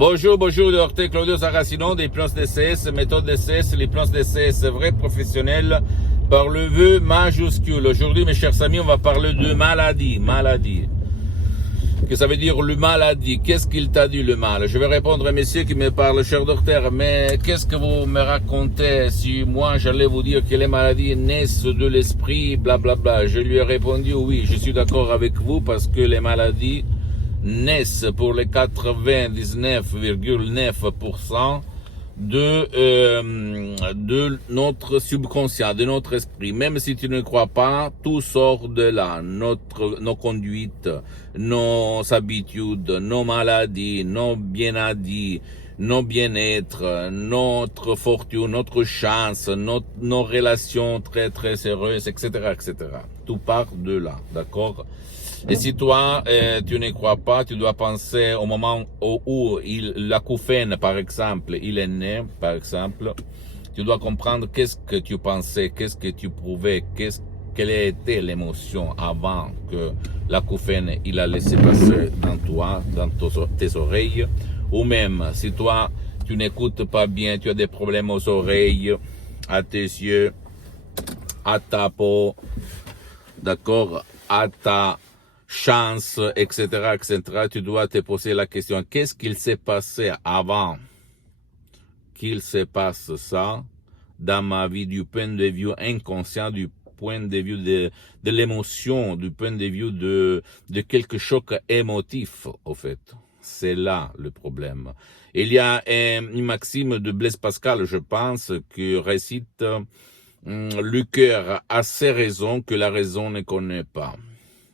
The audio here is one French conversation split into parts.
Bonjour, docteur Claudio Saracino des plans DCS, méthode DCS, les plans DCS vrais professionnels par le vœu majuscule. Aujourd'hui, mes chers amis, on va parler de maladie. Que ça veut dire le maladie? Qu'est-ce qu'il t'a dit le mal? Je vais répondre à messieurs qui me parlent, cher docteur, mais qu'est-ce que vous me racontez si moi j'allais vous dire que les maladies naissent de l'esprit, blablabla. Je lui ai répondu oui, je suis d'accord avec vous parce que les maladies naissent pour les 99,9% de notre subconscient, de notre esprit. Même si tu ne crois pas, tout sort de là. Nos conduites, nos habitudes, nos maladies, nos bien-être, nos bien-être, notre fortune, notre chance, nos relations très très heureuses, etc., etc. Tout part de là, d'accord? Et si toi, tu ne crois pas, tu dois penser au moment où l'acouphène, par exemple, il est né, par exemple, tu dois comprendre qu'est-ce que tu pensais, qu'est-ce que tu prouvais, quelle était l'émotion avant que l'acouphène, il a laissé passer dans toi, dans tes oreilles, ou même si toi, tu n'écoutes pas bien, tu as des problèmes aux oreilles, à tes yeux, à ta peau, d'accord, à ta chance, etc., etc., tu dois te poser la question, qu'est-ce qu'il s'est passé avant qu'il se passe ça dans ma vie du point de vue inconscient, du point de vue de l'émotion, du point de vue de quelque choc émotif, au fait. C'est là le problème. Il y a une maxime de Blaise Pascal, je pense, qui récite le cœur a ses raisons que la raison ne connaît pas.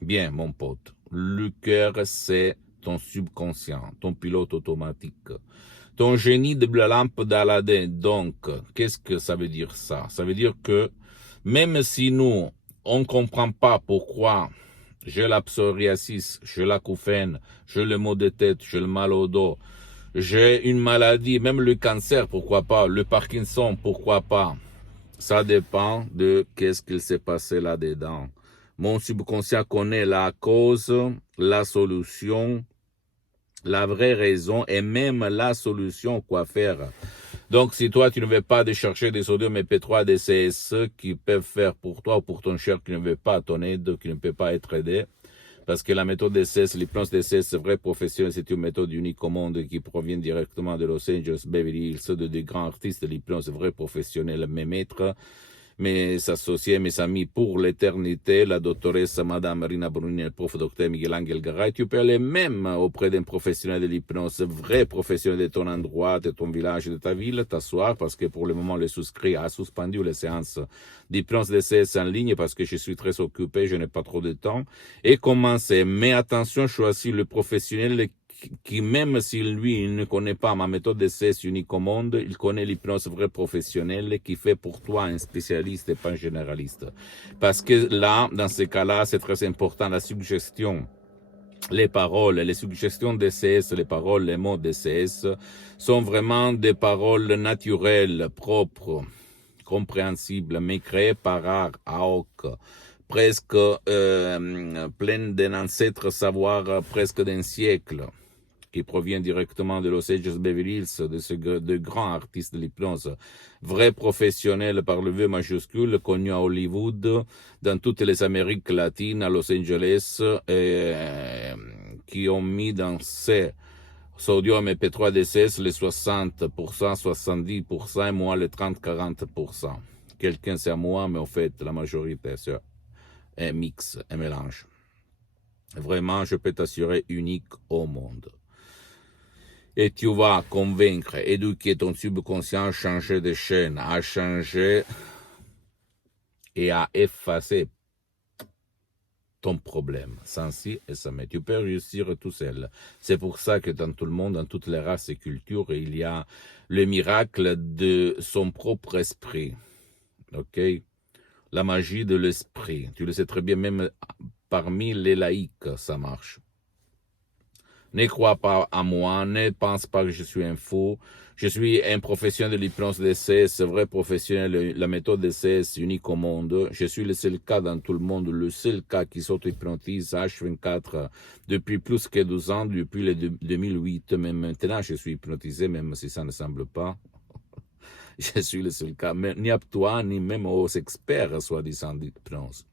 Bien, mon pote, le cœur, c'est ton subconscient, ton pilote automatique, ton génie de la lampe d'Aladin. Donc, qu'est-ce que ça veut dire ça? Ça veut dire que même si nous, on ne comprend pas pourquoi j'ai la psoriasis, j'ai l'acouphène, j'ai le maux de tête, j'ai le mal au dos, j'ai une maladie, même le cancer, pourquoi pas, le Parkinson, pourquoi pas, ça dépend de qu'est-ce qu'il s'est passé là-dedans. Mon subconscient connaît la cause, la solution, la vraie raison et même la solution, quoi faire. Donc, si toi, tu ne veux pas de chercher des sodium MP3, des CSE qui peuvent faire pour toi ou pour ton cher qui ne veut pas ton aide, qui ne peut pas être aidé, parce que la méthode DCS, l'hypnose DCS, vrai professionnel, c'est une méthode unique au monde qui provient directement de Los Angeles, Beverly Hills, de des grands artistes de l'hypnose, vrai professionnel, mes maîtres, mes associés, mes amis pour l'éternité, la doctoresse Madame Marina Bruni, le prof docteur Miguel Angel Garay. Tu peux aller même auprès d'un professionnel de l'hypnose, vrai professionnel de ton endroit, de ton village, de ta ville, t'asseoir, parce que pour le moment, le souscrit a suspendu les séances d'hypnose DCS en ligne parce que je suis très occupé, je n'ai pas trop de temps, et commencer. Mais attention, choisis le professionnel qui même si lui il ne connaît pas ma méthode DCS unique au monde, il connaît l'hypnose vrai professionnelle qui fait pour toi un spécialiste et pas un généraliste. Parce que là, dans ces cas-là, c'est très important, la suggestion, les paroles, les suggestions DCS, les paroles, les mots DCS sont vraiment des paroles naturelles, propres, compréhensibles, mais créées par art, AOC, presque pleines d'un ancêtre savoir presque d'un siècle, qui provient directement de Los Angeles Beverly Hills, de grands artistes de l'hypnose, vrais professionnels par le V majuscule, connus à Hollywood, dans toutes les Amériques latines, à Los Angeles, qui ont mis dans ces sodium et P3 DCS les 60%, 70% et moi les 30-40%. Quelqu'un c'est à moi, mais en fait la majorité c'est un mix, un mélange. Vraiment, je peux t'assurer unique au monde. Et tu vas convaincre, éduquer ton subconscient à changer de chaîne, à changer et à effacer ton problème, sans si et sans mais. Tu peux réussir tout seul. C'est pour ça que dans tout le monde, dans toutes les races et cultures, il y a le miracle de son propre esprit. Ok? La magie de l'esprit. Tu le sais très bien, même parmi les laïcs, ça marche. Ne crois pas à moi, ne pense pas que je suis un fou. Je suis un professionnel de l'hypnose DCS, vrai professionnel. La méthode DCS unique au monde. Je suis le seul cas dans tout le monde, le seul cas qui s'auto-hypnotise H24 depuis plus que 12 ans, depuis le 2008. Même maintenant, je suis hypnotisé, même si ça ne semble pas. Je suis le seul cas, ni à toi, ni même aux experts, soi-disant, d'hypnose.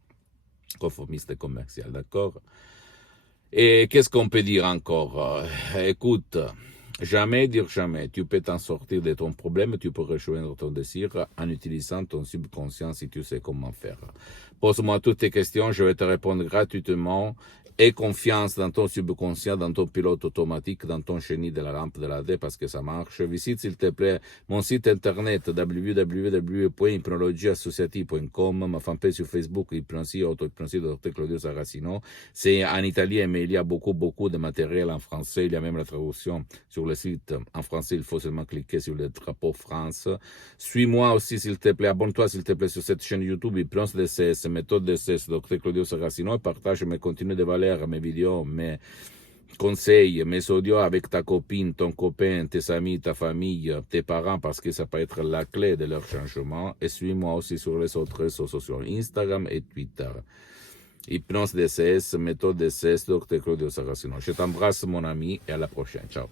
Conformiste et commercial, d'accord? Et qu'est-ce qu'on peut dire encore? Écoute, jamais dire jamais. Tu peux t'en sortir de ton problème, tu peux rejoindre ton désir en utilisant ton subconscient si tu sais comment faire. Pose-moi toutes tes questions, je vais te répondre gratuitement. Aie confiance dans ton subconscient, dans ton pilote automatique, dans ton chenille de la lampe de la D parce que ça marche. Visite s'il te plaît mon site internet www.hypnologieassociative.com, ma fanpage sur Facebook, Hypnosie, auto-hypnosie de Dr Claudio Saracino. C'est en italien, mais il y a beaucoup de matériel en français. Il y a même la traduction sur le site en français. Il faut seulement cliquer sur le drapeau France. Suis-moi aussi s'il te plaît, abonne-toi s'il te plaît sur cette chaîne YouTube Hypnose DCS, méthode DCS, Dr Claudio Saracino, et partage mes contenus de valeur, mes vidéos, mes conseils, mes audios avec ta copine, ton copain, tes amis, ta famille, tes parents, parce que ça peut être la clé de leur changement. Et suis-moi aussi sur les autres réseaux sociaux, Instagram et Twitter. Hypnose DCS, méthode DCS, Dr Claudio Saracino. Je t'embrasse mon ami et à la prochaine. Ciao.